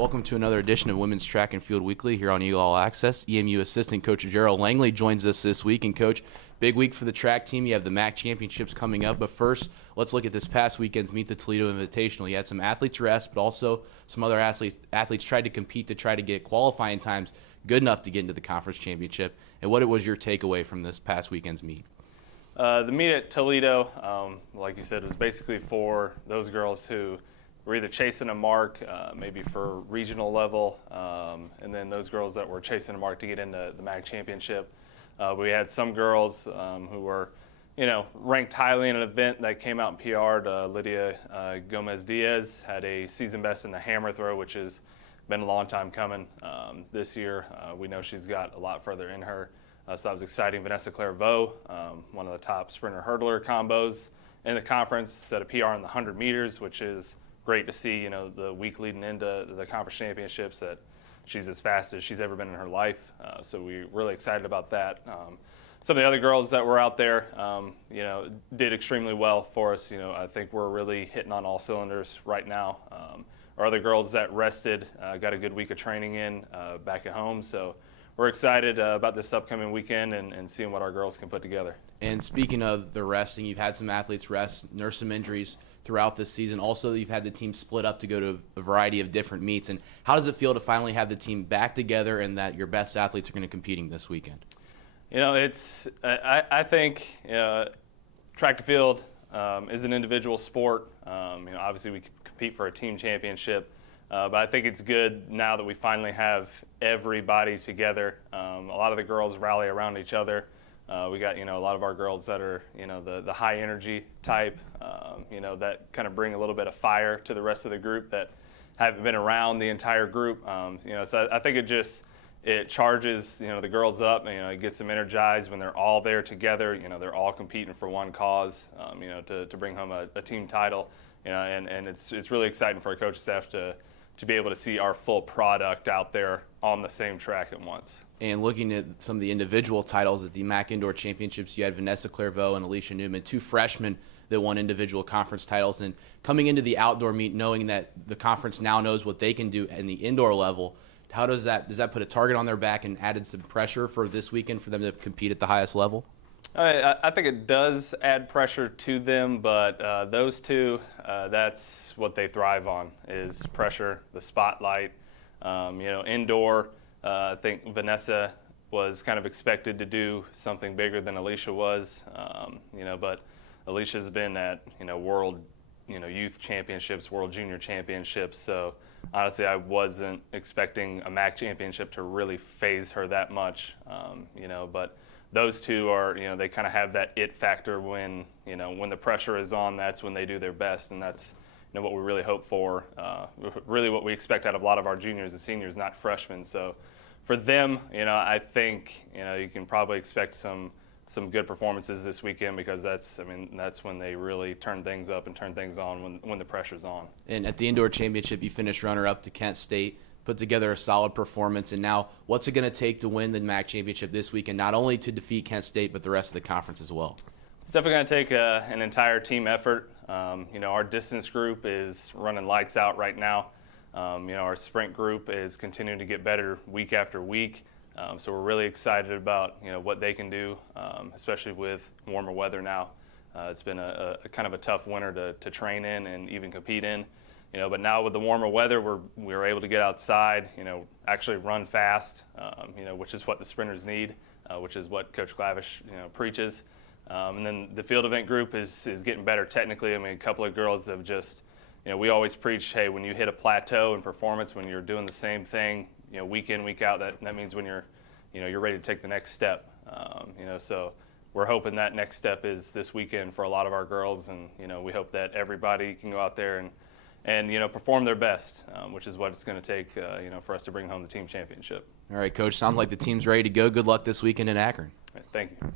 Welcome to another edition of Women's Track and Field Weekly here on Eagle All Access. EMU assistant coach Jerel Langley joins us this week. And Coach, big week for the track team. You have the MAC championships coming up. But first, let's look at this past weekend's Meet the Toledo Invitational. You had some athletes rest, but also some other athletes tried to compete to try to get qualifying times good enough to get into the conference championship. And what was your takeaway from this past weekend's meet? The meet at Toledo, like you said, was basically for those girls who were either chasing a mark, maybe for regional level, and then those girls that were chasing a mark to get into the MAC championship. We had some girls who were, ranked highly in an event that came out in PR'd. Lydia Gomez-Diaz had a season best in the hammer throw, which has been a long time coming. This year, we know she's got a lot further in her. So that was exciting. Vanessa Clairvaux, one of the top sprinter hurdler combos in the conference, set a PR in the 100 meters, which is great to see, the week leading into the conference championships that she's as fast as she's ever been in her life. So we're really excited about that. Some of the other girls that were out there, did extremely well for us. I think we're really hitting on all cylinders right now. Our other girls that rested got a good week of training in back at home. So we're excited about this upcoming weekend and seeing what our girls can put together. And speaking of the resting, you've had some athletes rest, nurse some injuries throughout this season. Also, you've had the team split up to go to a variety of different meets. And how does it feel to finally have the team back together and that your best athletes are going to be competing this weekend? I think track to field is an individual sport. Obviously we compete for a team championship. But I think it's good now that we finally have everybody together. A lot of the girls rally around each other. We got, a lot of our girls that are, the high energy type, that kind of bring a little bit of fire to the rest of the group that haven't been around the entire group. So I think it charges, the girls up, it gets them energized when they're all there together. They're all competing for one cause, to bring home a team title. And it's really exciting for our coaching staff to be able to see our full product out there on the same track at once. And looking at some of the individual titles at the MAC Indoor Championships, you had Vanessa Clairvaux and Alicia Newman, two freshmen that won individual conference titles. And coming into the outdoor meet, knowing that the conference now knows what they can do in the indoor level, how does that put a target on their back and added some pressure for this weekend for them to compete at the highest level? I think it does add pressure to them, but those two, that's what they thrive on, is pressure, the spotlight. Indoor, I think Vanessa was kind of expected to do something bigger than Alicia was, but Alicia's been at, world, youth championships, world junior championships, so honestly, I wasn't expecting a MAC championship to really phase her that much, but those two are, they kind of have that it factor when the pressure is on, that's when they do their best, and that's, what we really hope for, really what we expect out of a lot of our juniors and seniors, not freshmen. So for them, I think, you can probably expect some good performances this weekend because that's when they really turn things up and turn things on when the pressure's on. And at the indoor championship, you finished runner-up to Kent State, put together a solid performance. And now what's it going to take to win the MAC championship this weekend, not only to defeat Kent State, but the rest of the conference as well? It's definitely going to take an entire team effort. Our distance group is running lights out right now. Our sprint group is continuing to get better week after week. So we're really excited about what they can do, especially with warmer weather now. It's been a kind of a tough winter to train in and even compete in. But now with the warmer weather, we're able to get outside, actually run fast, which is what the sprinters need, which is what Coach Clavish, preaches. And then the field event group is getting better technically. A couple of girls have just, we always preach, hey, when you hit a plateau in performance, when you're doing the same thing, week in, week out, that means when you're ready to take the next step. So we're hoping that next step is this weekend for a lot of our girls, and we hope that everybody can go out there and perform their best, which is what it's going to take, for us to bring home the team championship. All right, Coach. Sounds like the team's ready to go. Good luck this weekend in Akron. Thank you.